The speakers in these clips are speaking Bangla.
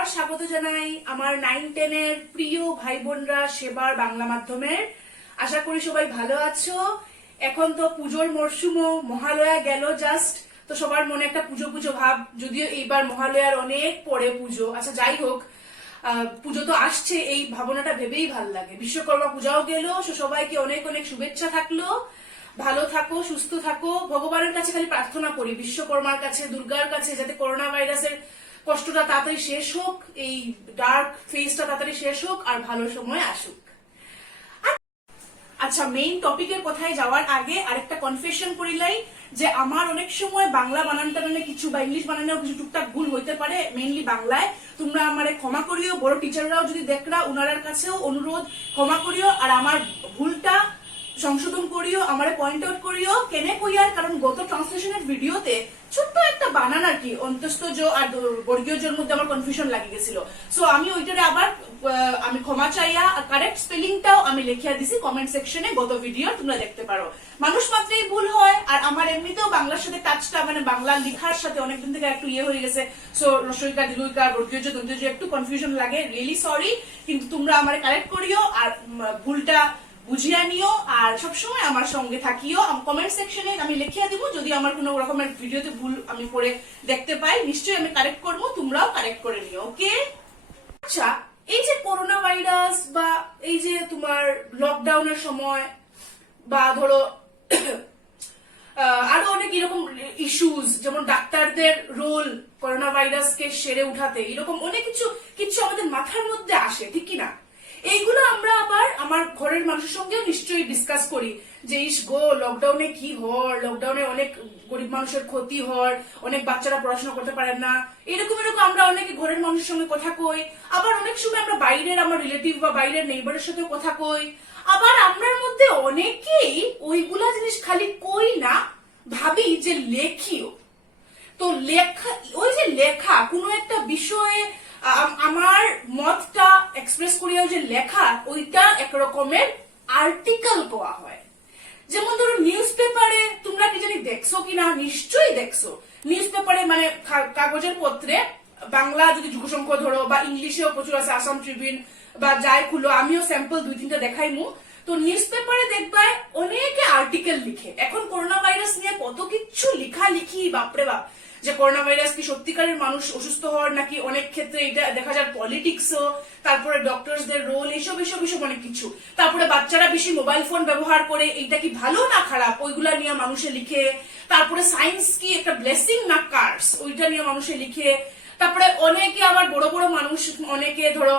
আবার স্বাগত জানাই আমার 9-10 এর প্রিয় ভাই বোনরা সেবার বাংলা মাধ্যমের। আশা করি সবাই ভালো আছো। এখন তো পুজোর মরশুমও, মহালয়া গেল জাস্ট, তো সবার মনে একটা পুজো পুজো ভাব, যদিও এইবার মহালয়ার অনেক পরে পুজো। আচ্ছা যাই হোক, পুজো তো আসছে, এই ভাবনাটা ভেবেই ভাল লাগে। বিশ্বকর্মা পূজাও গেল, সবাইকে অনেক অনেক শুভেচ্ছা থাকলো। ভালো থাকো, সুস্থ থাকো। ভগবানের কাছে খালি প্রার্থনা করি, বিশ্বকর্মার কাছে, দুর্গার কাছে, যাতে করোনা ভাইরাসের কষ্টটা তাড়াতাড়ি শেষ হোক, এই ডার্ক ফেজটা তাড়াতাড়ি শেষ হোক আর ভালো সময় আসুক। আচ্ছা, মেইন টপিকের কথায় যাওয়ার আগে আরেকটা কনফেশন করিলাই যে আমার অনেক সময় বাংলা বানানটা কিছু বা ইংলিশ বানানেও কিছু টুকটাক ভুল হইতে পারে, মেইনলি বাংলায়। তোমরা আমারে ক্ষমা করিও, বড় টিচাররাও যদি দেখরা উনার কাছেও অনুরোধ ক্ষমা করিও, আর আমার ভুলটা সংশোধন করিও, আমারে পয়েন্ট আউট করিও। কেনে কইয়ার কারণ গত ট্রান্সলেশনের ভিডিওতে ছোট্ট একটা বানান আর কি, অন্তস্থ জ আর বর্গীয় জের মধ্যে আমার কনফিউশন লাগে গেছিল। সো আমি ওইটারে আবার আমি ক্ষমা চাইয়া কারেক্ট স্পেলিংটাও আমি লিখিয়া দিছি কমেন্ট সেকশনে, গত ভিডিও তোমরা দেখতে পারো। মানুষ মাত্রই ভুল হয়, আর আমার এমনিতেও বাংলার সাথে টাচটা মানে বাংলা লেখার সাথে অনেকদিন থেকে একটু হয়ে গেছে। সো রসইকার দিলুইকার বর্গীয় জ দন্ত্য জ একটু কনফিউশন লাগে, রিয়েলি সরি। কিন্তু তোমরা আমারে কারেক্ট করিও আর ভুলটা বুঝিয়া নিও, আর সবসময় আমার সঙ্গে থাকিও। কমেন্ট সেকশনে আমি লিখিয়া দিব যদি আমার কোনো রকমের ভিডিওতে ভুল আমি পড়ে দেখতে পাই, নিশ্চয়ই আমি কারেক্ট করবো, তোমরাও কারেক্ট করে নিও, ওকে? আচ্ছা, এই যে করোনা ভাইরাস বা এই যে তোমার লকডাউনের সময় বা ধরো আরো অনেক এরকম ইস্যুস, যেমন ডাক্তারদের রোল করোনা ভাইরাসকে সেরে উঠাতে, এরকম অনেক কিছু আমাদের মাথার মধ্যে আসে, ঠিক কিনা? এইগুলো আমরা আবার আমার ঘরের মানুষের সঙ্গেও নিশ্চয়ই ডিসকাস করি যে ইস গো, লকডাউনে কি হয়, লকডাউনে অনেক গরিব মানুষের ক্ষতি হয়, অনেক বাচ্চারা পড়াশোনা করতে পারেন না, এরকম আমরা অনেকে ঘরের মানুষের সঙ্গে কথা কই। আবার অনেক সময় আমরা বাইরের আমার রিলেটিভ বা বাইরের নেইবারের সাথে কথা কই। আবার আমরার মধ্যে অনেকেই ওইগুলা জিনিস খালি কই না, ভাবি যে লেখিও। তো লেখা, ওই যে লেখা কোনো একটা বিষয়ে আমার মতটা এক্সপ্রেস করিয়া যে লেখা, ওইটা একরকমের আর্টিকেল কোয়া হয়। যেমন ধরো নিউজ পেপারে, তোমরা কি জানি দেখছো কিনা, নিশ্চয়ই দেখছো। নিউজ পেপারে মানে কাগজের পত্রে বাংলা যদি যুগসংখ্য ধরো, বা ইংলিশেও প্রচুর আছে, আসাম ট্রিবিউন বা যাই খুলো, আমিও স্যাম্পল 2-3টা দেখাইমু। তো নিউজ পেপারে দেখবা অনেকে আর্টিকেল লিখে। এখন করোনা ভাইরাস নিয়ে কত কিছু লিখি, বাপরে বাপ, যে করোনা ভাইরাস কি সত্যিকারের মানুষ অসুস্থ হওয়ার, নাকি অনেক ক্ষেত্রে এটা দেখা যায় পলিটিক্সও, তারপরে ডক্টরসদের রোল, এইসব অনেক কিছু। তারপরে বাচ্চারা বেশি মোবাইল ফোন ব্যবহার করে, এইটা কি ভালো না খারাপ, ওইগুলা নিয়ে মানুষে লিখে। তারপরে সায়েন্স কি একটা ব্লেসিং না কার্স, ওইটা নিয়ে মানুষে লিখে। তারপরে অনেকে আবার বড় বড় মানুষ, অনেকে ধরো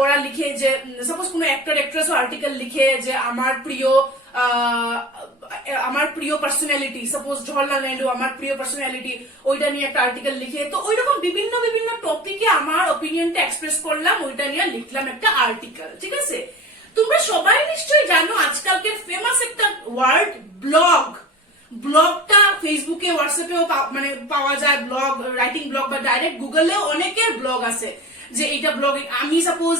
ওরা লিখে যে সাপোজ কোনো অ্যাক্টর অ্যাক্ট্রেসও আর্টিকেল লিখে যে আমার প্রিয় পার্সোনালিটি, সাপোজ জওহরলাল নেহরু আমার প্রিয় পার্সোনালিটি, ওইটা নিয়ে একটা আর্টিকেল লিখে। তো ওইরকম বিভিন্ন টপিকে আমার অপিনিয়নটা এক্সপ্রেস করলাম, ওইটা নিয়ে লিখলাম একটা আর্টিকেল, ঠিক আছে? তোমরা সবাই নিশ্চয়ই জানো আজকালকে ফেমাস একটা ওয়ার্ড ব্লগ। ব্লগটা ফেসবুকে, হোয়াটসঅ্যাপেও মানে পাওয়া যায়, ব্লগ, রাইটিং ব্লগ, বা ডাইরেক্ট গুগলেও অনেকের ব্লগ আছে যে এইটা ব্লগ। আমি সাপোজ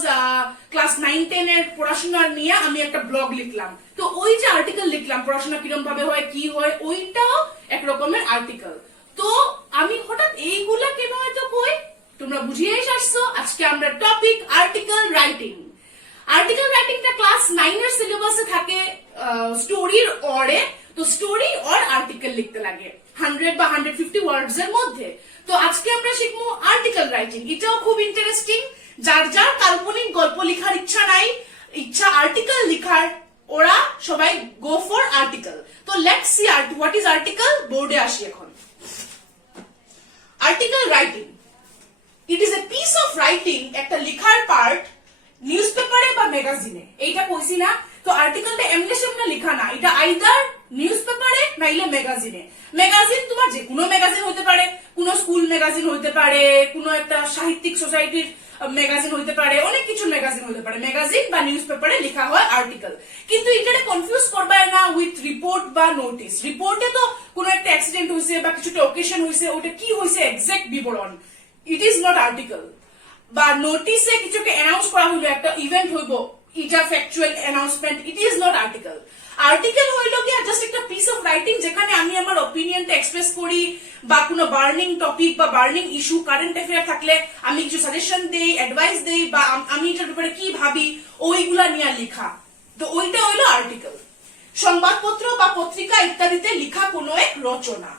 ক্লাস 9-10 এর পড়াশোনা নিয়ে আমি একটা ব্লগ লিখলাম, তো ওই যে আর্টিকেল লিখলাম পড়াশোনা কিরম ভাবে হয়, কি হয়, ওইটাও একরকমের আর্টিকেল। তো আমি হঠাৎ এইগুলা কেন হয়তো কই, তোমরা বুঝিয়ে আসছো। আজকে আমরা টপিক আর্টিকেল রাইটিং। আর্টিকেল রাইটিংটা ক্লাস 9 এর সিলেবাসে থাকে স্টোরির অরে। তো স্টোরি অর আর্টিকেল লিখতে লাগে 100 বা 150 ওয়ার্ডস এর মধ্যে। তো আজকে আমরা শিখবো আর্টিকেল রাইটিং। এটাও খুব ইন্টারেস্টিং। যার যার কাল্পনিক গল্প লেখার ইচ্ছা নাই, ইচ্ছা আর্টিকেল লেখার, ওরা সবাই গো ফর আর্টিকেল। তো let's see what is article. বোর্ডে আসি এখন। Article writing, it is a piece of writing, একটা লেখার পার্ট নিউজ পেপারে বা ম্যাগাজিনে। এইটা কইছি না? তো আর্টিকেলটা এমনি সামনে লেখা না, এটা আইদার নিউজ পেপারে নাইলে ম্যাগাজিনে। ম্যাগাজিন তোমার যে কোনো ম্যাগাজিন হইতে পারে, কোনো স্কুল ম্যাগাজিন হইতে পারে, কোনো একটা সাহিত্যিক সোসাইটির ম্যাগাজিন হইতে পারে, অনেক কিছু ম্যাগাজিন হইতে পারে। ম্যাগাজিন বা নিউজ পেপারে লেখা হয় আর্টিকেল। কিন্তু এটাকে কনফিউজ করবে না উইথ রিপোর্ট বা নোটিস। রিপোর্টে তো কোনো একটা অ্যাক্সিডেন্ট হয়েছে বা কিছুটা অকেশন হয়েছে, ওটা কি হয়েছে এক্সাক্ট বিবরণ, ইট ইজ নট আর্টিকেল। বা নোটিসে কিছুকে অ্যানাউন্স করা হইলো, একটা ইভেন্ট হইব, এটা factual announcement, it is not article. Article হইল গিয়া জাস্ট একটা পিস অফ রাইটিং যেখানে আমি আমার ওপিনিয়নটা এক্সপ্রেস করি, বা কোনো বার্নিং টপিক বা বার্নিং ইস্যু কারেন্ট অ্যাফেয়ার থাকলে আমি কিছু সাজেশন দেই, অ্যাডভাইস দেই, বা আমি এটার ব্যাপারে কি ভাবি ওইগুলা নিয়ে লেখা। তো ওইটা হইলো আর্টিকেল। সংবাদপত্র বা পত্রিকা ইত্যাদিতে লেখা কোনো এক রচনা।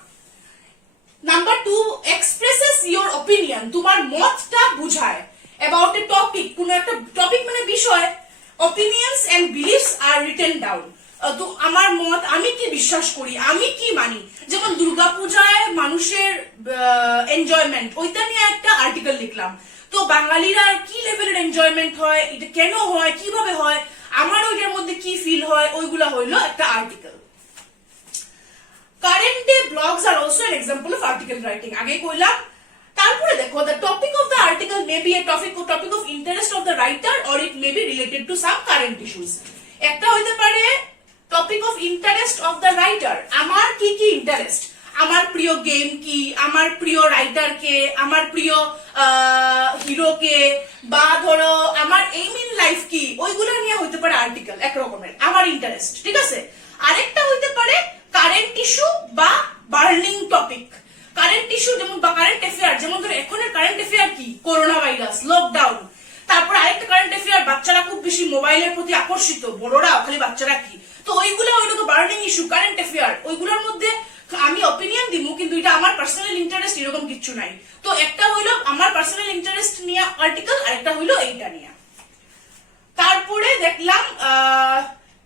নাম্বার 2, এক্সপ্রেসেস ইয়োর ওপিনিয়ন, তোমার মতটা বুঝায় অ্যাবাউট এ টপিক, কোনো একটা টপিক মানে বিষয়। Opinions and beliefs are written down, তো আমার মত, আমি কি বিশ্বাস করি, আমি কি মানি। যেমন দুর্গাপূজায় মানুষের এনজয়মেন্ট, ওইটা নিয়ে একটা আর্টিকেল লিখলাম। তো বাঙালিরা কি লেভেলের এনজয়মেন্ট হয়, এটা কেন হয়, কিভাবে হয়, আমার ওইটার মধ্যে কি ফিল হয়, ওইগুলা হইলো একটা article. Current day blogs are also an example of article writing, আগে কইলাম। তারপরে দেখো, the topic of the article may be a topic of interest of the writer or it may be related to some current issues. একটা হইতে পারে topic of interest of the writer, আমার কি কি ইন্টারেস্ট, আমার প্রিয় গেম কি, আমার প্রিয় রাইটার কে, আমার প্রিয় হিরো কে, বা ধরো আমার এইম ইন লাইফ কি, ওইগুলো নিয়ে হইতে পারে আর্টিকেল এক রকমের, আমার ইন্টারেস্ট, ঠিক আছে। আরেকটা হইতে পারে কারেন্ট ইস্যু বা বার্নিং টপিক। কারেন্ট ইস্যু যেমন বা কারেন্ট অ্যাফেয়ার, যেমন ধরো এখনের কারেন্ট অ্যাফেয়ার কি, করোনা ভাইরাস, লকডাউন। তারপর আরেকটা কারেন্ট অ্যাফেয়ার, বাচ্চারা খুব বেশি মোবাইলের প্রতি আকর্ষিত, বড়রা খালি বাচ্চারা কি, তো ওইগুলো হইলো বার্নিং ইস্যু, কারেন্ট অ্যাফেয়ার। ওইগুলোর মধ্যে আমি অপিনিয়ন দিব, কিন্তু এটা আমার পার্সোনাল ইন্টারেস্ট এরকম কিছু নাই। তো একটা হইলো আমার পার্সোনাল ইন্টারেস্ট নিয়ে আর্টিকেল, আর একটা হইলো এইটা নিয়ে। তারপরে দেখলাম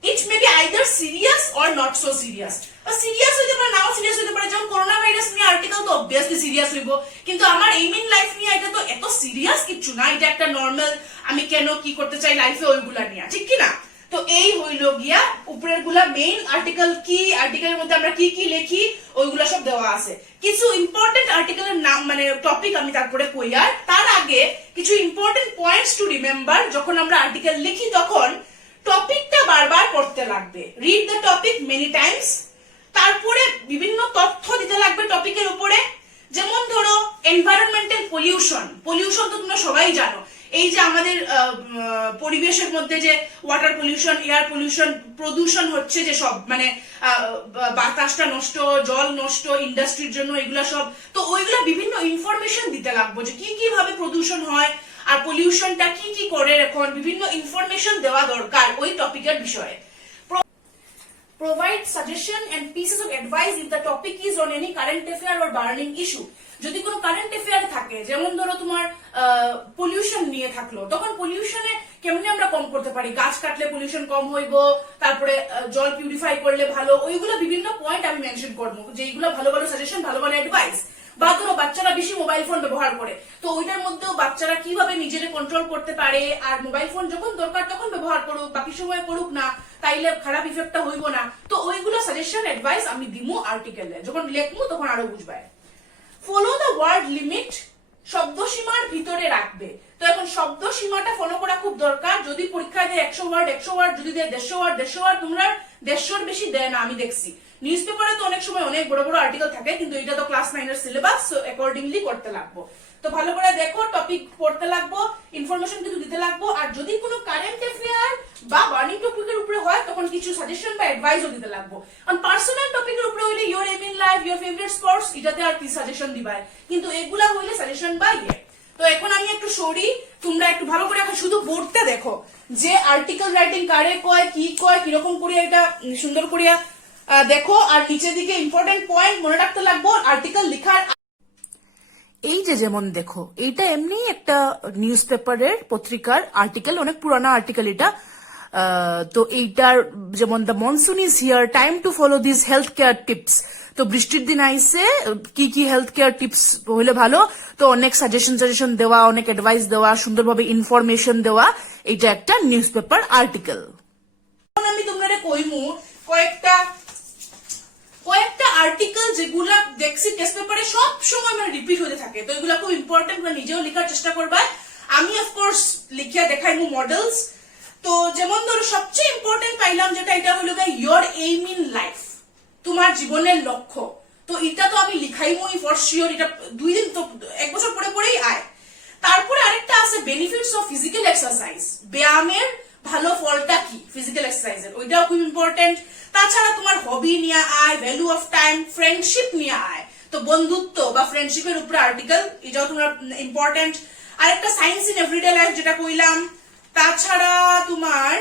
it may be either serious or not so serious. Serious হইতে পারে, নাও সিরিয়াস হইতে পারে। যেমন করোনা ভাইরাস নিয়ে আর্টিকেল, তো অবভিয়াসলি সিরিয়াস হইব, কিন্তু আমার এইম ইন লাইফ নিয়ে এটা তো এত সিরিয়াস কিছু না, এটা একটা নর্মাল, আমি কেন কি করতে চাই লাইফে, ওইগুলা নিয়ে, ঠিক কি না। তো এই হইল গিয়া উপরের গুলা মেইন আর্টিকেল। কি আর্টিকেলের মধ্যে আমরা কি কি লিখি ওইগুলা সব দেওয়া আছে। কিছু ইম্পর্টেন্ট আর্টিকেলের নাম মানে টপিক আমি তারপরে কই, আর তার আগে কিছু ইম্পর্টেন্ট পয়েন্টস টু রিমেম্বার। যখন আমরা আর্টিকেল লিখি তখন টপিকটা বারবার পড়তে লাগবে, read the topic many Times. তারপরে বিভিন্ন তথ্য দিতে লাগবে টপিকের উপরে। যেমন ধরো এনভায়রনমেন্টাল পলিউশন, পলিউশন তো তোমরা সবাই জানো, এই যে আমাদের পরিবেশের মধ্যে যে ওয়াটার পলিউশন, এয়ার পলিউশন, প্রদূষণ হচ্ছে যে সব, মানে বাতাসটা নষ্ট, জল নষ্ট ইন্ডাস্ট্রির জন্য, এগুলা সব। তো ওইগুলা বিভিন্ন ইনফরমেশন দিতে লাগবে যে কি কি ভাবে প্রদূষণ হয় আর পলিউশনটা কি কি করে, এখন বিভিন্ন ইনফরমেশন দেওয়া দরকার ওই টপিকের বিষয়ে। Provide suggestion and pieces of advice if the topic is on any current affair or burning issue. যদি কোনো কারেন্ট অ্যাফেয়ার থাকে, যেমন ধরো তোমার পলিউশন নিয়ে থাকলো, তখন পলিউশনে কেমনে আমরা কম করতে পারি, গাছ কাটলে পলিউশন কম হইব, তারপরে জল পিউরিফাই করলে ভালো, ওইগুলো বিভিন্ন পয়েন্ট আমি মেনশন করবো, যেইগুলো ভালো ভালো সাজেশন, ভালো ভালো অ্যাডভাইস। বা ধরো বাচ্চারা বেশি মোবাইল ফোন ব্যবহার করে, তো ওইটার মধ্যেও বাচ্চারা কিভাবে নিজেকে কন্ট্রোল করতে পারে, আর মোবাইল ফোন যখন দরকার তখন ব্যবহার করুক, বাকি সময় করুক না, তাইলে খারাপ ইফেক্টটা হইব না। তো ওইগুলো সাজেশন অ্যাডভাইস আমি দিমু আর্টিকেলে, যখন লেখমু তখন আরো বুঝবে। ফলো দ্য ওয়ার্ড লিমিট, শব্দ সীমার ভিতরে রাখবে। তো এখন শব্দ সীমাটা ফলো করা খুব দরকার। যদি পরীক্ষায় দেয় 100 ওয়ার্ড, যদি দেয় 150 ওয়ার্ড, তোমরা 150-র বেশি দেয় না, আমি দেখছি। নিউজ পেপারে তো অনেক সময় অনেক বড় বড় আর্টিকেল থাকে, কিন্তু এটা তো ক্লাস 9 এর সিলেবাস, সো অ্যাকর্ডিংলি করতে লাগবো। তো ভালো করে দেখো, টপিক পড়তে লাগবো, ইনফরমেশন কিন্তু দিতে লাগবো। আর যদি কোনো কারেন্ট অ্যাফেয়ার বা বার্নিং টপিকের উপরে হয়, তখন কিছু সাজেশন বা অ্যাডভাইসও দিতে লাগবো। আর পার্সোনাল টপিকের উপরে হইলে your aim in life, your favourite sports, এটাতে আর কি সাজেশন দিবাই, কিন্তু এগুলা হইলে সাজেশন বা ইয়ে। তো এখন আমি একটু সরি, তোমরা একটু ভালো করে এখন শুধু বোর্ডটা দেখো, যে আর্টিকেল রাইটিং কারে কয়, কিরকম করিয়া এটা সুন্দর করিয়া দেখো। আর নিচের দিকে ইম্পর্টেন্ট পয়েন্ট মনে রাখতে লাগবো আর্টিকেল লেখার। এই যে যেমন দেখো, এইটা এমনি একটা নিউজ পেপারের পত্রিকার আর্টিকেল, অনেক পুরানা আর্টিকেল এটা। তো এইটার যেমন the monsoon is here, time to follow this health care tips. তো বৃষ্টির দিন আইসে, কি কি হেলথ কেয়ার টিপস হইলে ভালো, তো অনেক সাজেশন দেওয়া, অনেক অ্যাডভাইস দেওয়া, সুন্দরভাবে ইনফরমেশন দেওয়া, এটা একটা নিউজ পেপার আর্টিকেল। আমি তোমরা কইমু কয়েকটা আর্টিকেল যেগুলা দেখছি টেস্ট পেপারে সব সময় মানে রিপিট হতে থাকে, তো এগুলা খুব ইম্পর্টেন্ট, নিজেও লেখার চেষ্টা করবা। আমি অফকোর্স লিখিয়া দেখাইমু মডেলস। তো যেমন ধরো সবচেয়ে ইম্পর্টেন্ট পাইলাম যেটা, এটা হলো ইয়োর এইম ইন লাইফ, তোমার জীবনের লক্ষ্য। তো এটা তো আমি লিখাইমুই ফর শিওর, এটা 2 দিন তো 1 বছর পরেই আয়। তারপরে আরেকটা আছে বেনিফিটস অফ ফিজিক্যাল এক্সারসাইজ, ব্যায়ামের ভালো ফলটা কি ফিজিক্যাল এক্সারসাইজের, ওইটাও খুব ইম্পর্টেন্ট। তাছাড়া তোমার হবি নিয়ে আয়, ভ্যালু অফ টাইম, ফ্রেন্ডশিপ নিয়ে আয়, তো বন্ধুত্ব বা ফ্রেন্ডশিপের উপরে আর্টিকেল এটাও তোমার ইম্পর্টেন্ট। আরেকটা সায়েন্স ইন এভরিডে লাইফ যেটা কইলাম। তাছাড়া তোমার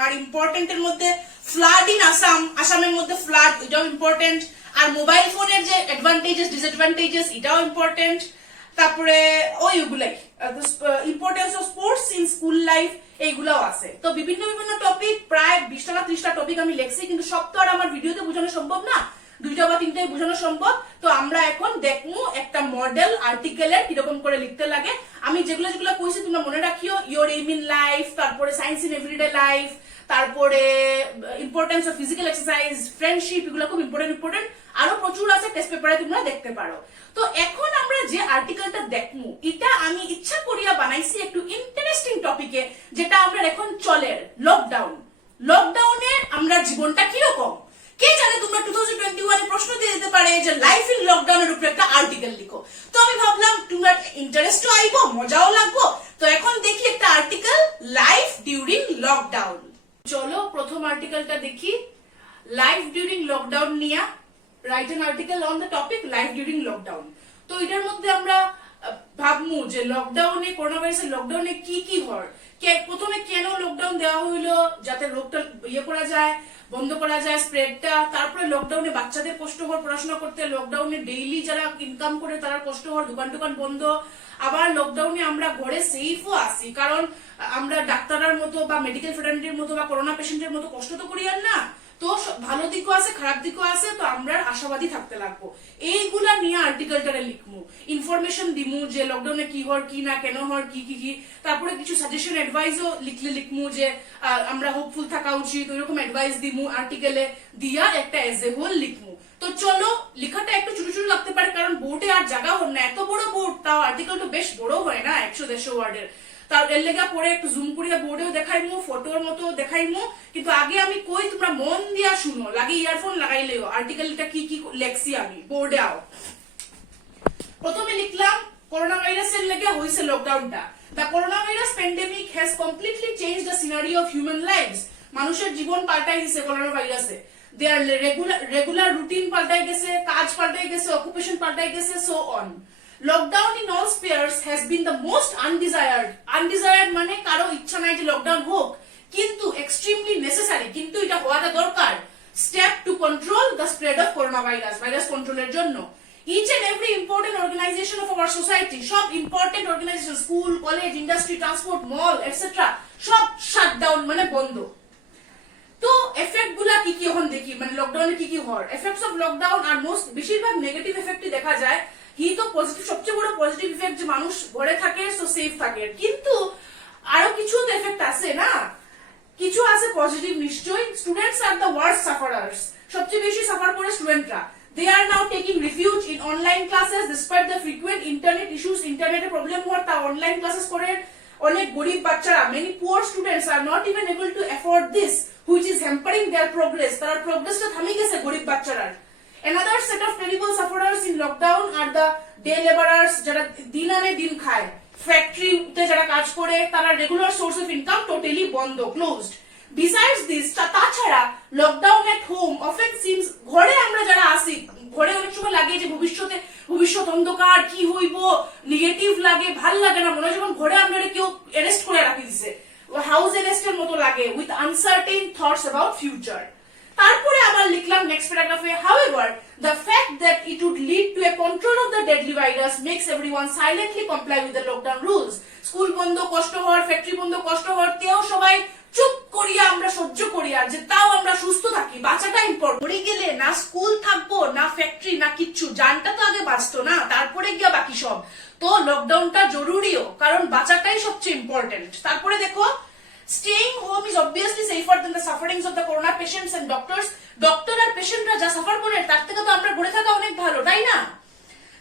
আর ইম্পর্টেন্টের মধ্যে ফ্লাড ইন আসাম, আসামের মধ্যে ফ্লাড, এটাও ইম্পর্টেন্ট। আর মোবাইল ফোনের যে অ্যাডভান্টেজেস ডিসঅ্যাডভান্টেজেস এটাও ইম্পর্টেন্ট। তারপরে ওইগুলাই importance of sports in school life এইগুলাও আছে। তো বিভিন্ন বিভিন্ন টপিক, প্রায় 20টা বা 30টা টপিক আমি লিখছি, কিন্তু সব তো আর আমার ভিডিওতে বোঝানো সম্ভব না, 2টা বা 3টাই বোঝানো সম্ভব। তো আমরা এখন দেখবো একটা মডেল আর্টিকেলের কিরকম করে লিখতে লাগে। আমি যেগুলো যেগুলো কইছি তোমরা মনে রাখিও, ইয়োর এইম ইন লাইফ, তারপরে সায়েন্স ইন এভরিডে লাইফ, তারপরে importance of physical exercise, friendship, এগুলো খুব ইম্পর্টেন্ট। আরো প্রচুর আছে, টেস্ট পেপারে তোমরা দেখতে পারো। তো এখন আমরা যে আর্টিকেলটা দেখবো এটা আমি ইচ্ছা করিয়া বানাইছি একটু ইন্টারেস্টিং টপিকে, যেটা আমরা এখন চলের লকডাউন। লকডাউনে আমরা জীবনটা কিরকম, কে জানে তোমরা 2021 প্রশ্ন দিয়ে দিতে পারে যে লাইফ ইন লকডাউনের উপরে একটা আর্টিকেল লিখো। তো আমি ভাবলাম তোমরা ইন্টারেস্টও আইবো, মজাও লাগবো। তো এখন দেখি একটা আর্টিকেল, লাইফ ডিউরিং লকডাউন। চলো প্রথম আর্টিকেলটা দেখি, লাইফ ডিউরিং লকডাউন নিয়ে write an article on the topic life during lockdown. তো এটার মধ্যে আমরা ভাবমু যে লকডাউনে, করোনা ভাইরাসের লকডাউনে কি কি হয়, প্রথমে কেন লকডাউন দেওয়া হইলো, যাতে রোগটা ইয়ে করা যায়, বন্ধ করা যায় স্প্রেডটা। তারপরে লকডাউনে বাচ্চাদের কষ্ট হওয়ার পড়াশোনা করতে, লকডাউনে ডেইলি যারা ইনকাম করে তারা কষ্ট হওয়ার, দোকান টোকান বন্ধ। আবার লকডাউনে আমরা ঘরে সেফও আছি, কারণ আমরা ডাক্তারের মতো বা মেডিকেল ফ্রেন্ডের মতো বা করোনা পেশেন্টের মতো কষ্ট তো করি আর না। তো ভালো দিকও আছে, খারাপ দিকও আছে, তো আমরা আশাবাদী থাকতে লাগবো। এইগুলা নিয়ে আর্টিকেলটারে লিখমু, ইনফরমেশন দিমু যে লকডাউনে কি হর, কি না, কেন হর, কি কি কি। তারপরে কিছু সাজেশন অ্যাডভাইসও লিখমু যে আমরা হোপফুল থাকা উচিত, ওইরকম অ্যাডভাইস দিমু আর্টিকেলে দিয়া একটা এজ এ হোল লিখমু। তো চলো, লেখাটা একটু ছোট ছোট লাগতে পারে কারণ বোর্ডে আর জায়গা হল না, এত বড় বোর্ড, তাও আর্টিকেলটা বেশ বড় হয় না, 100-150 ওয়ার্ডের। তার এর লেগা পরে একটু জুম করিয়া বোর্ডেও দেখাইমু, ফটোর মতো দেখাইমু। কিন্তু আগে আমি কই তোমরা মন দিয়া শুনো, লাগে ইয়ারফোন লাগাইলেও আর্টিকেলটা কি কি লেখছি আমি বোর্ডে আও। প্রথমে লিখলাম করোনা ভাইরাসের লেগে হইছে লকডাউনটা। The corona virus pandemic has completely change the scenario of human lives. মানুষের জীবন পাল্টাই দিছে করোনা ভাইরাসে। দেয়ার রেগুলার রুটিন পাল্টাই গেছে, কাজ পাল্টাই গেছে, অকুপেশন পাল্টাই গেছে, so on. Lockdown in all spheres has been the most undesired মানে কারো ইচ্ছা নাই যে লকডাউন হোক, কিন্তু এক্সট্রিমলি নেসেসারি, কিন্তু এটা হওয়াটা দরকার। Step to control the spread of corona virus কন্ট্রোলের জন্য। Each and every important organization of our society, সব important organization, school, college, industry, transport, mall, etcetera, সব শাটডাউন মানে বন্ধ। তো এফেক্ট গুলা কি কি এখন দেখি, মানে লকডাউনে কি কি হয়। এফেক্টস অফ লকডাউন আর বেশিরভাগ নেগেটিভ এফেক্টই দেখা যায়। কি তো পজিটিভ, সবচেয়ে বড় পজিটিভ ইফেক্ট যে মানুষ ঘরে থাকে, সো সেফ থাকে, কিন্তু আরো কিছু তো এফেক্ট আছে না, কিছু আছে পজিটিভ নিশ্চয়ই। স্টুডেন্টস আর দ্য ওয়ার্স্ট সাফারার্স, সবচেয়ে বেশি সাফার করে স্টুডেন্টরা। They are now taking refuge in online classes despite the frequent internet issues. Internet problem হওয়ার তা অনলাইন ক্লাসেস করে অনেক গরিব বাচ্চারা, many poor students are not even able to afford this, which is hampering their progress. তার প্রোগ্রেসটা থামে গেছে গরিব বাচ্চারা। Another set of terrible sufferers in lockdown are the day laborers, যারা দিন আনে দিন খায়, ফ্যাক্টরিতে যারা কাজ করে, তারা regular source of income totally বন্ধ, ক্লোজড। Besides this, তাছাড়া lockdown at home often seems, ঘরে আমরা যারা আসি, ঘরে অনেক সময় লাগে যে ভবিষ্যৎ অন্ধকার, কি হইব, নেগেটিভ লাগে, ভাল লাগে না, মনে হয় যখন ঘরে আমরা কেউ অ্যারেস্ট করে রাখি দিছে, হাউস অ্যারেস্টের মতো লাগে, with uncertain thoughts about future. তারপরে আবার লিখলাম next প্যারাগ্রাফে, however the fact that it would lead to a control of the deadly virus makes everyone silently comply with the lockdown rules. School বন্ধ কষ্ট হওয়ার, ফ্যাক্টরি বন্ধ কষ্ট হওয়ার, তেও সবাই চুপ করিয়া আমরা সহ্য করি, আর যে তাও আমরা সুস্থ থাকি, বাঁচাটা ইম্পর্টেন্ট। মরে গেলে না স্কুল থাকবো না ফ্যাক্টরি না কিচ্ছু, জানটা তো আগে বাঁচতো না, তারপরে গিয়া বাকি সব। তো লকডাউনটা জরুরিও, কারণ বাঁচাটাই সবচেয়ে ইম্পর্টেন্ট। তারপরে দেখো, staying home is obviously safer than the sufferings of the corona patients and doctors. Doctor আর পেশেন্টরা যা সাফার করে তার থেকে তো আমরা ঘরে থাকা অনেক ভালো, তাই না?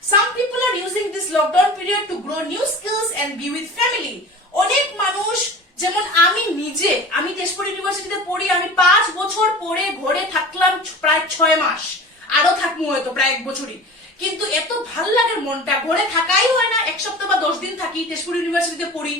Some people are using this lockdown period to grow new skills and be with family. অনেক মানুষ, যেমন আমি নিজে, আমি তেজপুর ইউনিভার্সিটিতে পড়ি, আমি 5 বছর পরে ঘরে থাকলাম প্রায় 6 মাস, আরো থাকবো হয়তো প্রায় 1 বছরই, কিন্তু এত ভাল লাগে মনটা, ঘরে থাকাই হয় না, 1 সপ্তাহ বা 10 দিন থাকি, তেজপুর ইউনিভার্সিটিতে পড়ি।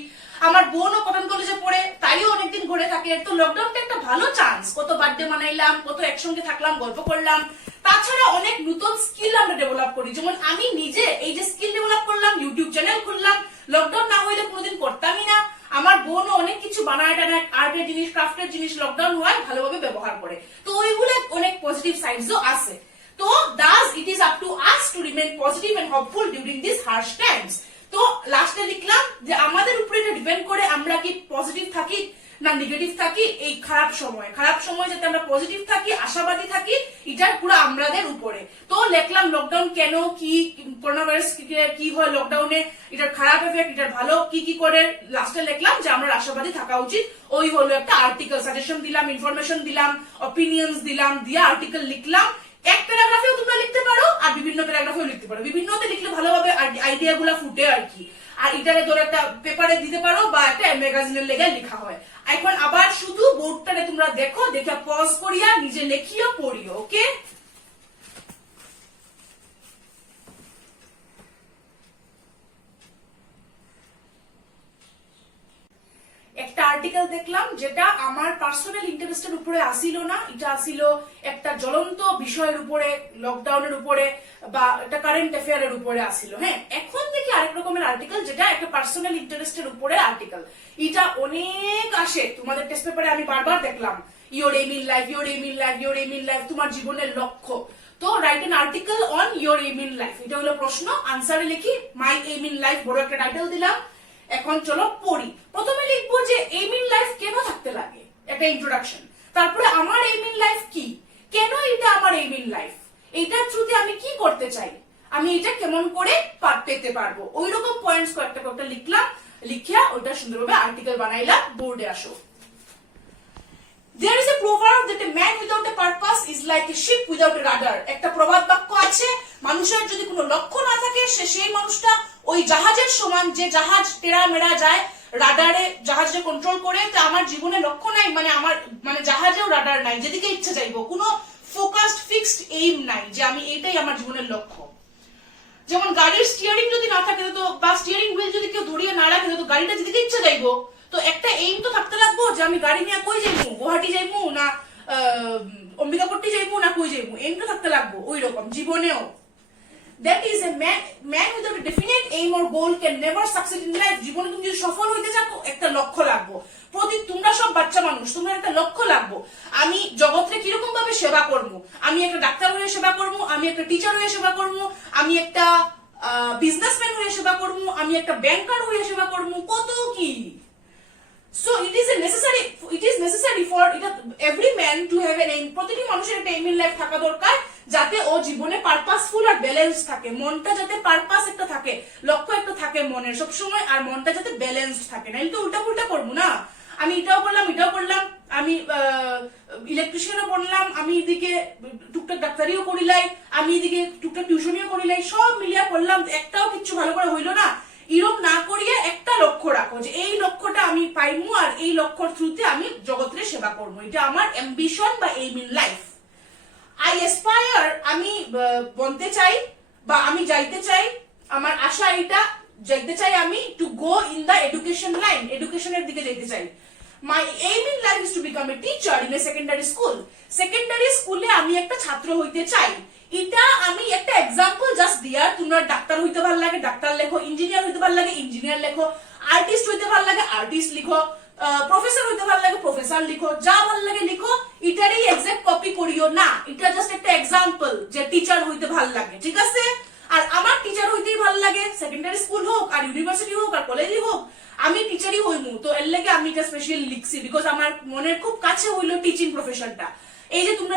আমার বোনও কটন কলেজে পড়ে, তাইও অনেকদিন ঘরে থাকে। তো লকডাউনটা একটা ভালো চান্স, কত বার্থডে মানাইলাম, কত একসঙ্গে থাকলাম, গল্প করলাম। তাছাড়া অনেক নতুন স্কিল আমরা ডেভেলপ করি, যেমন আমি নিজে এই যে স্কিল ডেভেলপ করলাম, ইউটিউব চ্যানেল খুললাম, লকডাউন না হইলে কোনোদিন করতামই না। আমার বোনও অনেক কিছু বানায় টানায়, আর্টের জিনিস, ক্রাফটের জিনিস লকডাউন হয় ভালোভাবে ব্যবহার করে। তো ওইগুলো অনেক পজিটিভ সাইডসও আছে। তো thus it is up to us to remain positive and hopeful during these harsh times. তো লাস্টে লিখলাম যে আমাদের উপরে এটা ডিপেন্ড করে আমরা কি পজিটিভ থাকি না নেগেটিভ থাকি। এই খারাপ সময় যাতে আমরা পজিটিভ থাকি, আশাবাদী থাকি, এটা পুরো আমাদের উপরে। তো লিখলাম লকডাউন কেন, কি করোনা ভাইরাস কি হয় লকডাউনে, এটার খারাপ এফেক্ট, এটার ভালো কি কি করে। লাস্টে লিখলাম যে আমরা আশাবাদী থাকা উচিত। ওই হলো একটা আর্টিকেল, সাজেশন দিলাম, ইনফরমেশন দিলাম, অপিনিয়ন্স দিলাম, দিয়ে আর্টিকেল লিখলাম। এক প্যারাগ্রাফেও তোমরা লিখতে পারো আর বিভিন্ন প্যারাগ্রাফেও লিখতে পারো, বিভিন্নতে লিখলে ভালোভাবে আইডিয়া গুলা ফুটে আর কি। আর এটারে ধরো একটা পেপারে দিতে পারো বা একটা ম্যাগাজিনের লেগে লেখা হয়। এখন আবার শুধু বোর্ডটারে তোমরা দেখো, দেখে পজ করিয়া নিজে লেখিও পড়িও। ওকে, একটা আর্টিকেল দেখলাম যেটা আমার পার্সোনাল ইন্টারেস্টের উপরে আসিল না, এটা আসিল একটা জ্বলন্ত বিষয়ের উপরে, লকডাউনের উপরে বা একটা কারেন্ট অ্যাফেয়ারের উপরে আসিল। হ্যাঁ, এখন দেখি আরেক রকমের আর্টিকেল যেটা একটা পার্সোনাল ইন্টারেস্টের উপরে আর্টিকেল। এটা অনেক আসে তোমাদের টেস্ট পেপারে, আমি বারবার দেখলাম your aim in life, your aim in life, your aim in life, তোমার জীবনের লক্ষ্য। তো write an article on your aim in life, এটা হলো প্রশ্ন। আনসারে লিখি মাই এম ইন লাইফ, বড় একটা টাইটেল দিলাম। এখন চলো পড়ি। প্রথমে লিখবো যে এম ইন লাইফ কেন থাকতে লাগে, একটা ইন্ট্রোডাকশন। তারপরে আমার এম ইন লাইফ কি, কেন এটা আমার এম ইন লাইফ, এইটার থ্রুতে আমি কি করতে চাই, আমি এটা কেমন করে পেতে পারবো, ওই রকম পয়েন্টস কয়েকটা লিখলাম। লিখিয়া ওইটা সুন্দরভাবে আর্টিকেল বানাইলাম। বোর্ডে আসো। There is a proverb that a man without a purpose is like a ship without a rudder. একটা প্রবাদ বাক্য আছে, মানুষের যদি কোনো লক্ষ্য না থাকে সেই মানুষটা ওই জাহাজের সমান, যে জাহাজ টেরা মেরা যায়, রাডারে জাহাজে কন্ট্রোল করে। তো আমার জীবনে লক্ষ্য নাই, আমার জাহাজেও রাডার নাই, যেদিকে ইচ্ছে যাইবো, কোনো ফোকাসড ফিক্সড এইম নাই যে আমি এইটাই আমার জীবনের লক্ষ্য। যেমন গাড়ির স্টিয়ারিং যদি না থাকে, তো বা স্টিয়ারিং হুইল যদি কেউ ধরিয়ে না রাখে, তো গাড়িটা যেদিকে ইচ্ছে যাইবো। তো একটা এইম তো থাকতে লাগবো যে আমি গাড়ি নিয়ে কই যাইবো, গুয়াহাটি যাইবো না অম্বিকাপট্টি যাইবো না কই যাইবো, এইম তো থাকতে লাগবো। ওই রকম জীবনেও that is a man without a definite aim or goal can never succeed in life. জীবনে তুমি যদি সফল হইতে চাও একটা লক্ষ্য লাগবো। তোমরা সব বাচ্চা মানুষ, তোমরা একটা লক্ষ্য লাগবো। আমি জগৎরে কিরকম ভাবে সেবা করবো, আমি একটা ডাক্তার হয়ে সেবা করবো, আমি একটা টিচার হয়ে সেবা করবো, আমি একটা বিজনেসম্যান হয়ে সেবা করবো, আমি একটা ব্যাংকার হয়ে সেবা করবো, কত কি। So it is necessary for every man to have an aim. প্রতিটি মানুষের একটা aim in life থাকা দরকার, যাতে ও জীবনে পারপাসফুল আর ব্যালেন্স থাকে। মনটা যাতে পারপাস একটা থাকে, লক্ষ্য একটা থাকে মনের সবসময়, আর মনটা যাতে ব্যালেন্সড থাকে। না তো উল্টা পুল্টা করবো না, আমি এটাও করলাম, আমি ইলেকট্রিশিয়ানও পড়লাম, আমি এদিকে টুকটাক ডাক্তারিও করিলাই, আমি এদিকে টুকটাক টিউশনিও করিলাই, সব মিলিয়া করলাম, একটাও কিছু ভালো করে হইলো না। এরকম না করিয়া একটা লক্ষ্য রাখো যে এই লক্ষ্যটা আমি পাইমু, আর এই লক্ষ্যর থ্রুতে আমি জগতের সেবা করবো। এটা আমার অ্যাম্বিশন বা aim in life. I aspire, আমি বলতে চাই বা আমি যাইতে চাই, আমার আশা এটা, যাইতে চাই আমি to go in the education line, এডুকেশনের দিকে যেতে চাই। My aim in life is to become a teacher in a secondary school. Secondary স্কুলে আমি একটা ছাত্র হইতে চাই। এটা আমি একটা এক্সাম্পল জাস্ট দিয়ার। তোমরা ডাক্তার হইতে ভালো লাগে ডাক্তার লেখো, ইঞ্জিনিয়ার হইতে ভালো লাগে ইঞ্জিনিয়ার লেখো, আর্টিস্ট হইতে ভালো লাগে আর্টিস্ট লিখো, প্রফেসর হইতে ভালো লাগে প্রফেসর লিখো, যা ভালো লাগে লিখো। এটারই এক্সাক্ট কপি করিও না, এটা জাস্ট একটা এক্সাম্পল যে টিচার হইতে ভালো লাগে, ঠিক আছে। আর আমার টিচার হইতেই ভালো লাগে, সেকেন্ডারি স্কুল হোক আর ইউনিভার্সিটি হোক আর কলেজই হোক, আমি টিচারই হইমু। তো এর লাগে আমি এটা স্পেশালি লিখছি, বিকজ আমার মনের খুব কাছে হইলো টিচিং প্রফেশনটা। এই যে তোমরা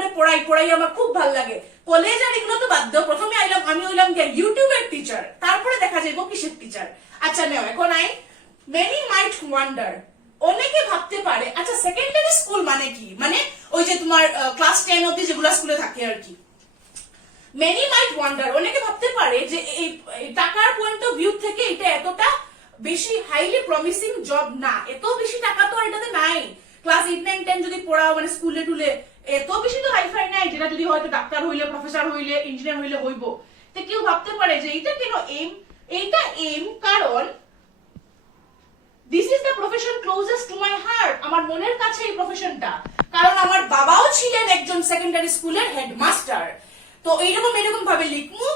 পড়াই আমার খুব ভালো লাগে। কলেজ আর এগুলো তো বাদ দাও, প্রথমে আমি হইলাম ইউটিউবের টিচার, তারপরে দেখা যাইবো কিসের টিচার। আচ্ছা নেও, এখন মেনি মাইট ওয়ান্ডার, অনেকে ভাবতে পারে আচ্ছা সেকেন্ডারি স্কুল মানে কি, মানে ওই যে তোমার ক্লাস 10 অবধি যেগুলো স্কুলে থাকে আর কি। মেনি মাইট ওয়ান্ডার, অনেকে ভাবতে পারে যে এই টাকার পয়েন্ট অফ ভিউ থেকে এটা এতটা বেশি হাইলি প্রমিসিং জব না, এত বেশি টাকা তো এটাতে নাই। ক্লাস 8, 9, 10 যদি পড়াও মানে স্কুলে টুলে, এত বেশি তো হাইফাই নাই যেটা যদি হয়তো ডাক্তার হইলে প্রফেসর হইলে ইঞ্জিনিয়ার হইলে হইব। তো কেউ ভাবতে পারে যে এইটা কেন এইম, এইটা এইম কারণ this is the closest to my heart, আমার মনের কাছে এই প্রফেশনটা, কারণ আমার বাবাও ছিলেন একজন সেকেন্ডারি স্কুলের হেডমাস্টার। তো এইরকম ভাবে লিখমু।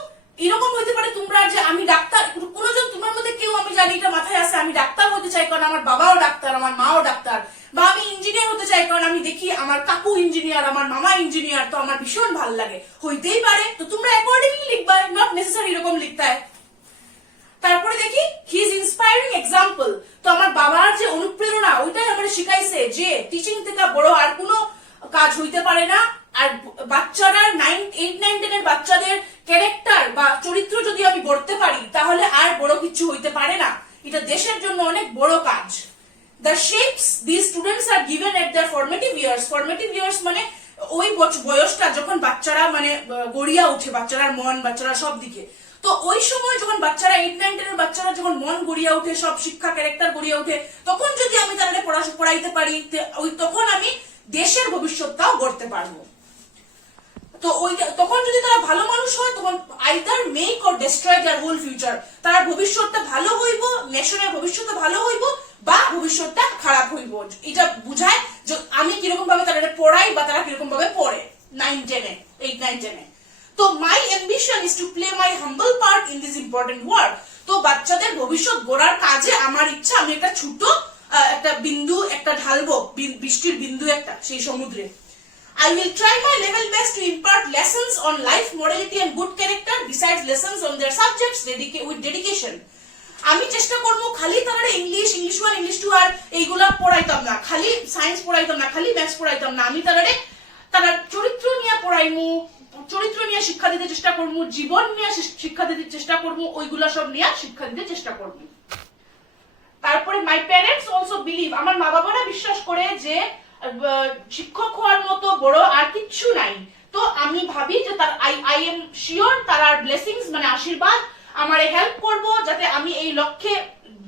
এরকম হইতে পারে তোমরা যে আমি ডাক্তার, কোনজন তোমার মধ্যে কেউ, আমি জানি এটা মাথায় আছে, আমি ডাক্তার হতে চাই কারণ আমার বাবাও ডাক্তার, আমার মাও ডাক্তার, বা আমি ইঞ্জিনিয়ার হতে চাই কারণ আমি দেখি আমার কাকু ইঞ্জিনিয়ার, আমার মামা ইঞ্জিনিয়ার, তো আমার ভীষণ ভালো লাগে, হইতেই পারে। তো তোমরা অ্যাকর্ডিংলি লিখবা, নট নেসেসারি এরকম লিখতে হয়। তারপরে দেখি হি ইজ ইন্সপায়ারিং এক্সাম্পল। তো আমার বাবার যে অনুপ্রেরণা, ওইটাই আমার শিখাইছে যে টিচিং থেকে বড় আর কোনো কাজ হইতে পারে না। আর বাচ্চারা 8, 9, 10 এর বাচ্চাদের ক্যারেক্টার বা চরিত্র যদি আমি গড়তে পারি, তাহলে আর বড় কিছু হইতে পারে না। এটা দেশের জন্য অনেক বড় কাজ। The shapes these students are given at their formative years. Formative years মানে ওই বয়সটা যখন বাচ্চারা মানে গড়িয়া উঠে, বাচ্চারা মন, বাচ্চারা সব দিকে। তো ওই সময় যখন বাচ্চারা 8, 9, 10 এর বাচ্চারা যখন মন গড়িয়া উঠে, সব শিক্ষা ক্যারেক্টার গড়িয়া উঠে, তখন যদি আমি তাদের পড়াইতে পারি, তখন আমি দেশের ভবিষ্যৎটাও গড়তে পারবো। তো তখন যদি তারা ভালো মানুষ হয়, তখন either make or destroy their whole future. তার ভবিষ্যৎটা ভালো হইব, নেশনের ভবিষ্যৎটা ভালো হইব, বা ভবিষ্যৎটা খারাপ হইব। এটা বুঝায় যে আমি কিরকম ভাবে তারা পড়াই বা তারা কিরকম ভাবে পড়ে 9, 10 এ, 8, 9, 10 এ। তো মাই ambition is to play my humble part in this important work. তো বাচ্চাদের ভবিষ্যৎ গড়ার কাজে আমার ইচ্ছা আমি একটা ছোট একটা বিন্দু একটা ঢালবো, বৃষ্টির বিন্দু একটা সেই সমুদ্রে। I will try my level best to impart lessons on life, morality and good character besides lessons on their subjects with dedication. আমি চেষ্টা করব খালি তারা ইংলিশ 1, ইংলিশ 2 আর এইগুলা পড়াইতাম না, খালি সায়েন্স পড়াইতাম না, খালি ম্যাথস পড়াইতাম না। আমি তারা চরিত্র নিয়ে পড়াইমু, চরিত্র নিয়ে শিক্ষা দিতে চেষ্টা করবো, জীবন নিয়ে শিক্ষা দিতে চেষ্টা করবো, ওইগুলা সব নিয়ে শিক্ষা দিতে চেষ্টা করবো। তারপরে মাই প্যারেন্টস অলসো বিলিভ, আমার মা বাবারা বিশ্বাস করে যে শিক্ষক হওয়ার মতো বড় আর কিচ্ছু নাই। তো আমি ভাবি যে তার আই এম শিওর তার ব্লেসিংস মানে আশীর্বাদ আমারে হেল্প করব যাতে আমি এই লক্ষ্যে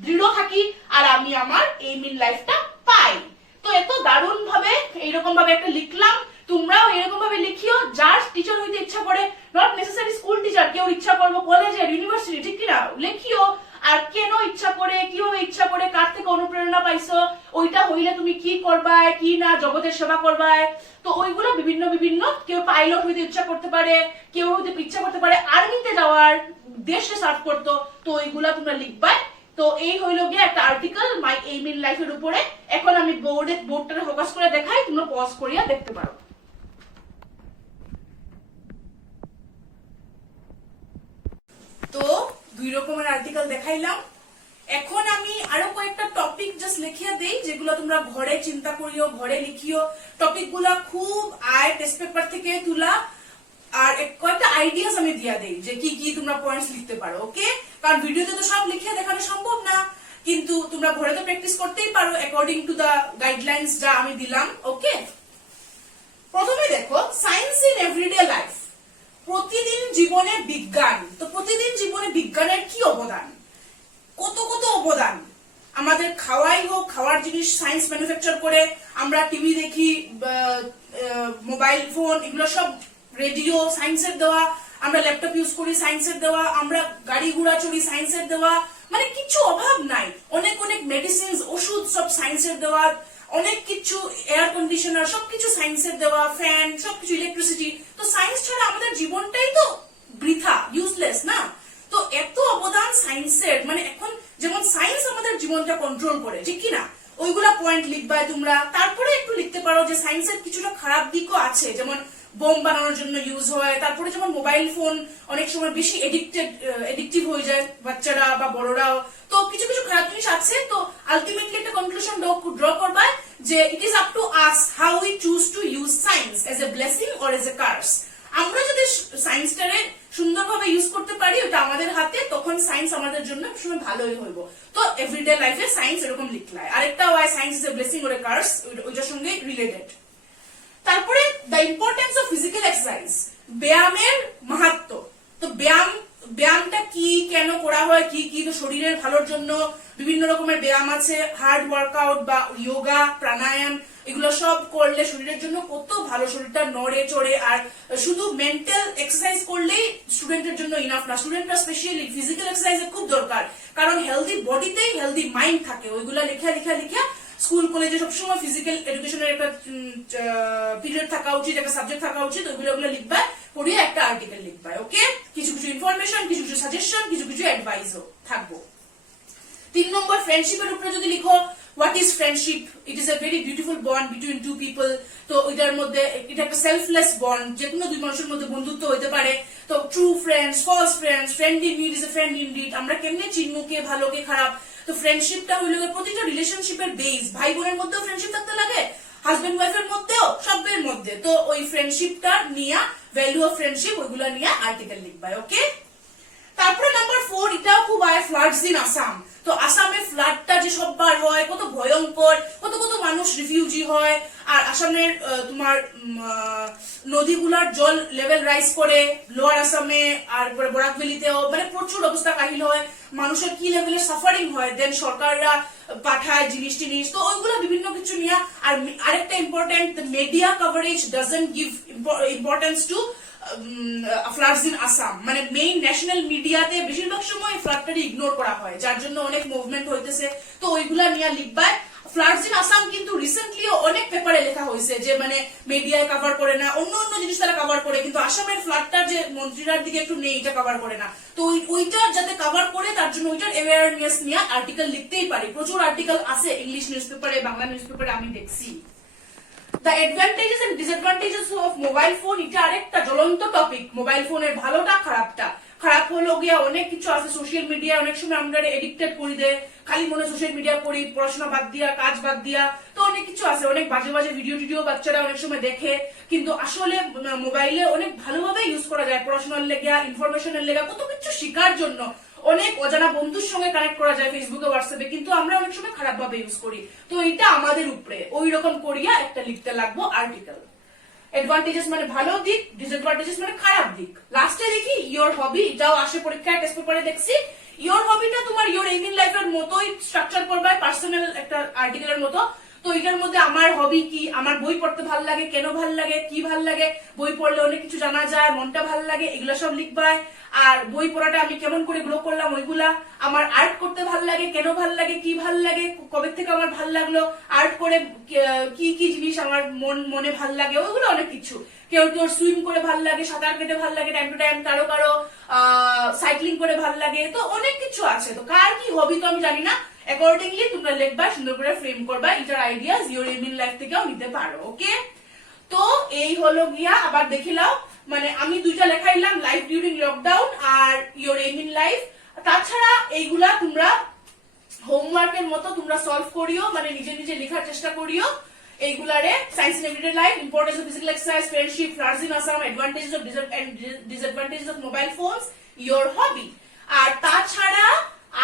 দৃঢ় থাকি আর আমি আমার এইম ইন লাইফটা পাই। তো এত দারুণ ভাবে এইরকম ভাবে একটা লিখলাম, তোমরাও এরকম ভাবে লিখিও। যার টিচার হইতে ইচ্ছা করে, নট নেসেসারি স্কুল টিচার, কেউ ইচ্ছা করবো কলেজে, ইউনিভার্সিটি, ঠিক কিনা, লেখিও। আর কেন ইচ্ছা করে, কিভাবে ইচ্ছা করে, কার থেকে অনুপ্রেরণা পাইছো, ওইটা হইলে তুমি কি করবায়, কি না জগতের সেবা করবায়। তো ওইগুলো বিভিন্ন, কেউ পাইলট হইতে ইচ্ছা করতে পারে, কেউ হইতে ইচ্ছা করতে পারে আর্মিতে যাওয়ার, দেশে সার্ভ করতো। তো ওইগুলা তোমরা লিখবায়। তো এই হইল গিয়ে একটা আর্টিকেল মাই এইম ইন লাইফের উপরে। এখন আমি বোর্ডটাকে ফোকাস করে দেখাই, তোমরা পজ করিয়া দেখতে পারো। তো 2 রকমের আর্টিকেল দেখাইলাম। এখন আমি আরো কয়েকটা টপিক জাস্ট লিখিয়া দেই, যেগুলো তোমরা ঘরে চিন্তা করিও, ঘরে লিখিও। টপিক গুলা খুব টেস্ট পেপার থেকে তুলা, আর কয়েকটা আইডিয়াস আমি দিয়া দেই যে কি কি তোমরা পয়েন্টস লিখতে পারো। ওকে, কারণ ভিডিওতে তো সব লিখিয়া দেখানো সম্ভব না, কিন্তু তোমরা ঘরে তো প্র্যাকটিস করতেই পারো অ্যাকর্ডিং টু দা গাইডলাইন্স যা আমি দিলাম। ওকে, প্রথমে দেখো সায়েন্স ইন এভরিডে লাইফ, প্রতিদিন জীবনে বিজ্ঞান। তো প্রতিদিন জীবনে বিজ্ঞানের কি অবদান, কত অবদান। আমাদের খাওয়াই হোক, খাওয়ার জিনিস সায়েন্স ম্যানুফ্যাকচার করে, আমরা টিভি দেখি, মোবাইল ফোন, এগুলো সব রেডিও সায়েন্সের দেওয়া, আমরা ল্যাপটপ ইউজ করি সায়েন্সের দেওয়া, আমরা গাড়ি ঘোড়া চড়ি সায়েন্সের দেওয়া, মানে কিছু অভাব নাই। অনেক মেডিসিন, ওষুধ সব সায়েন্সের দেওয়া, অনেক কিছু, এয়ার কন্ডিশনার সবকিছু সায়েন্সের দেওয়া, ফ্যান সবকিছু, ইলেকট্রিসিটি। তো সায়েন্স ছাড়া আমাদের জীবনটাই তো বৃথা, ইউজলেস না। তো এত অবদান সায়েন্সের, মানে এখন যেমন সায়েন্স আমাদের জীবনটা কন্ট্রোল করে, ঠিক কিনা, ওইগুলা পয়েন্ট লিখবাই তোমরা। তারপরে একটু লিখতে পারো যে সায়েন্সের কিছুটা খারাপ দিকও আছে, যেমন বোম বানানোর জন্য ইউজ হয়। তারপরে যেমন মোবাইল ফোন অনেক সময় বেশি এডিকটিভ হয়ে যায় বাচ্চারা বা বড়রাও। তো কিছু খারাপ জিনিস আছে। তো আলটিমেটলি একটা কনক্লুশন ড্র করবা যে it is up to us how we choose to use science as a blessing or as a curse. আমরা যদি সায়েন্সটারে সুন্দরভাবে ইউজ করতে পারি, ওটা আমাদের হাতে, তখন সায়েন্স আমাদের জন্য সময় ভালোই হইব। তো এভরিডে লাইফে সায়েন্স এরকম লিখলায়। আরেকটা why science is a blessing or a curse, ওইটার সঙ্গে রিলেটেড। তারপরে the importance of physical exercise, ব্যায়ামের মাহাত্ম্য। তো ব্যায়ামটা কি, কেন করা হয়, কি কি, তো শরীরের ভালোর জন্য বিভিন্ন রকমের ব্যায়াম আছে, হার্ড ওয়ার্কআউট বা যোগা, প্রাণায়াম, এগুলো সব করলে শরীরের জন্য কত ভালো, শরীরটা নড়ে চড়ে। আর শুধু মেন্টাল এক্সারসাইজ করলেই স্টুডেন্টের জন্য ইনাফ না, স্টুডেন্টরা স্পেশালি ফিজিক্যাল এক্সারসাইজ খুব দরকার, কারণ হেলদি বডিতেই হেলদি মাইন্ড থাকে। ওইগুলা লিখা স্কুল কলেজে সবসময় ফিজিক্যাল এডুকেশনের একটা পিরিয়ড থাকা উচিত, একটা সাবজেক্ট থাকা উচিত, ওইগুলো লিখবা, পড়িয়ে একটা আর্টিকেল লিখবা। ওকে, কিছু কিছু ইনফরমেশন, কিছু কিছু সাজেশন, কিছু কিছু অ্যাডভাইসও থাকবো। 3 নম্বর, ফ্রেন্ডশিপের উপরে যদি লিখো, what is friendship? It is a very beautiful bond between two people. তো এটার মধ্যে এটা একটা সেলফলেস বন্ড, যে কোনো দুই মানুষের মধ্যে বন্ধুত্ব হতে পারে। তো true friends, false friends, friend in need is a friend indeed. আমরা কেমনে চিনবো কে ভালো কে খারাপ? তো ফ্রেন্ডশিপটা হইল প্রতিটা রিলেশনশিপের বেস। ভাই বোনের মধ্যেও ফ্রেন্ডশিপ থাকতে লাগে, হাজবেন্ড ওয়াইফের মধ্যেও, সবের মধ্যে। তো ওই ফ্রেন্ডশিপটা নিয়ে, ভ্যালু অফ ফ্রেন্ডশিপ, ওইগুলো নিয়ে আর্টিকেল লিখবা। ওকে, তারপরে নাম্বার 4, এটাও খুব আয়, ফ্লাডস ইন আসাম। তো আসামে ফ্লাডটা যে সববার হয়, কত ভয়ঙ্কর, কত কত মানুষ রিফিউজি হয়। আর আসামের তোমার নদীগুলার জল লেভেল রাইজ করে লোয়ার আসামে, আর বরাক ভ্যালিতেও, মানে প্রচুর অবস্থা কাহিল হয়, মানুষের কি লেভেলের সাফারিং হয়। দেন সরকাররা পাঠায় জিনিস টিনিস, তো ওইগুলো বিভিন্ন কিছু নিয়ে। আর আরেকটা important, media coverage doesn't give importance two floods in Assam. মানে মেইন ন্যাশনাল মিডিয়াতে বেশিরভাগ সময় ফ্লাডটাকে ইগনোর করা হয়, যার জন্য অনেক মুভমেন্ট হইতেছে। তো ওইগুলা নিয়ে লিখবা। ফ্লাডস ইন আসাম কিন্তু রিসেন্টলি অনেক পেপারে লেখা হয়েছে যে মানে মিডিয়ায় কভার করে না, অন্য অন্য জিনিস তারা কভার করে, কিন্তু আসামের ফ্লাডটার যে মন্ত্রীরার দিকে একটু নেই, এটা কভার করে না। তো ওইটার যাতে কভার করে, তার জন্য ওইটার অ্যাওয়ারনেস নিয়ে আর্টিকেল লিখতেই পারি। প্রচুর আর্টিকেল আছে ইংলিশ নিউজ পেপারে, বাংলা নিউজ পেপারে, আমি দেখছি। The advantages and disadvantages of mobile phone, এটা আরেকটা জ্বলন্ত টপিক। মোবাইল ফোনের ভালোটা খারাপটা। খারাপ হলো গিয়া অনেক কিছু আছে, সোশ্যাল মিডিয়া অনেক সময় আমরা এডিক্টেড করে দেয়, খালি মনে সোশ্যাল মিডিয়া করি, পড়াশোনা বাদ দিয়া, কাজ বাদ দিয়া। তো অনেক কিছু আছে, অনেক বাজে বাজে ভিডিও টিডিও বাচ্চারা অনেক সময় দেখে, কিন্তু আসলে মোবাইলে অনেক ভালোভাবে ইউজ করা যায়, পড়াশোনার লেগা, ইনফরমেশনের লেগা, কত কিছু শেখার জন্য। অনেক অজানা বন্ধুর সঙ্গে কানেক্ট করা যায় ফেসবুকে, হোয়াটসঅ্যাপে, কিন্তু আমরা অনেক সময় খারাপ ভাবে ইউজ করি। তো এটা আমাদের উপরে, ওই রকম করিয়া একটা লিখতে লাগবো আর্টিকেল। অ্যাডভান্টেজেস মানে ভালো দিক, ডিসঅ্যাডভান্টেজেস মানে খারাপ দিক। লাস্টে দেখি ইয়োর হবি, এটাও আসে পরীক্ষায়, টেস্ট পেপারে দেখছি। ইয়োর হবিটা তোমার ইয়োর এইম ইন লাইফের মতোই স্ট্রাকচার করবে, পার্সোনাল একটা আর্টিকেলের মতো। তো এটার মধ্যে আমার হবি কি, আমার বই পড়তে ভাল লাগে, কেন ভাল লাগে, কি ভাল লাগে, বই পড়লে অনেক কিছু জানা যায়, মনটা ভাল লাগে, এগুলা সব লিখবাই। আর বই পড়াটা আমি কেমন করে গ্রো করলাম ওইগুলা। আমার আর্ট করতে ভাল লাগে, কেন ভাল লাগে, কি ভাল লাগে, কবে থেকে আমার ভাল লাগলো, আর্ট করে কি কি জিনিস আমার মনে ভাল লাগে, ওইগুলো অনেক কিছু। কেউ কেউ সুইম করে ভাল লাগে, সাঁতার কেটে ভাল লাগে টাইম টু টাইম, কারো কারো সাইক্লিং করে ভাল লাগে। তো অনেক কিছু আছে, তো কার কি হবি তো আমি জানি না। অ্যাকর্ডিংলি তোমরা লিখবা, সুন্দর করে ফ্রেম করবা। এটার ideas your aim in life থেকেও নিতে পারো। ওকে, তো এই হলো গিয়া, আবার দেখিলাও, মানে আমি দুইটা লেখাইলাম, লাইফ ডিউরিং লকডাউন আর ইওর এইম ইন লাইফ। তাছাড়া এইগুলা তোমরা হোমওয়ার্কের মতো তোমরা সলভ করিও, মানে নিজে নিজে লেখার চেষ্টা করিও। এইগুলারে science in everyday life, importance of physical exercise, friendship, floods in Assam, advantages of disadvantages of mobile phones, your hobby. আর তাছাড়া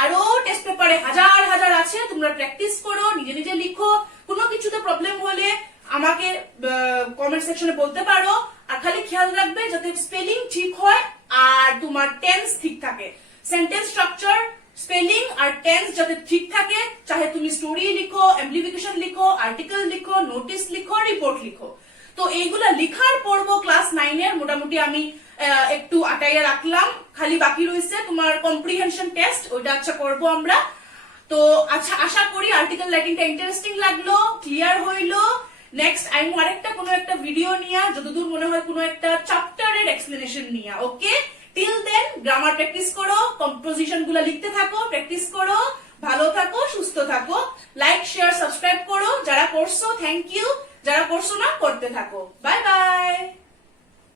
আরো টেস্ট পেপারে হাজার হাজার আছে, তোমরা প্র্যাকটিস করো, নিজে নিজে লিখো। কোনো কিছুতে প্রবলেম হলে আমাকে কমেন্ট সেকশনে বলতে পারো। আর খালি খেয়াল রাখবে যাতে স্পেলিং ঠিক হয় আর তোমার টেন্স ঠিক থাকে। সেন্টেন্স স্ট্রাকচার, স্পেলিং আর টেন্স যাতে ঠিক থাকে, চাহে তুমি স্টোরি লিখো, এমপ্লিফিকেশন লিখো, আর্টিকেল লিখো, নোটিস লিখো, রিপোর্ট লিখো। তো এইগুলা লিখার পর্ব ক্লাস 9 এর মোটামুটি আমি একটু আটাইয়া রাখলাম। খালি বাকি রয়েছে তোমার কম্প্রিহেনশন টেস্ট, ওইটা আচ্ছা করবো আমরা। তো আচ্ছা, আশা করি আর্টিকেল রাইটিংটা ইন্টারেস্টিং লাগলো, ক্লিয়ার হইলো। নেক্সট আমি আরেকটা কোনো একটা ভিডিও নিয়া, যতদূর মনে হয় কোনো একটা চ্যাপ্টারের এক্সপ্লেনেশন নিয়া। ওকে, টিল দেন গ্রামার প্র্যাকটিস করো, কম্পোজিশন গুলা লিখতে থাকো, প্র্যাকটিস করো, ভালো থাকো, সুস্থ থাকো। লাইক, শেয়ার, সাবস্ক্রাইব করো। যারা করছো থ্যাংক ইউ, যারা করছো না করতে থাকো। Bye bye.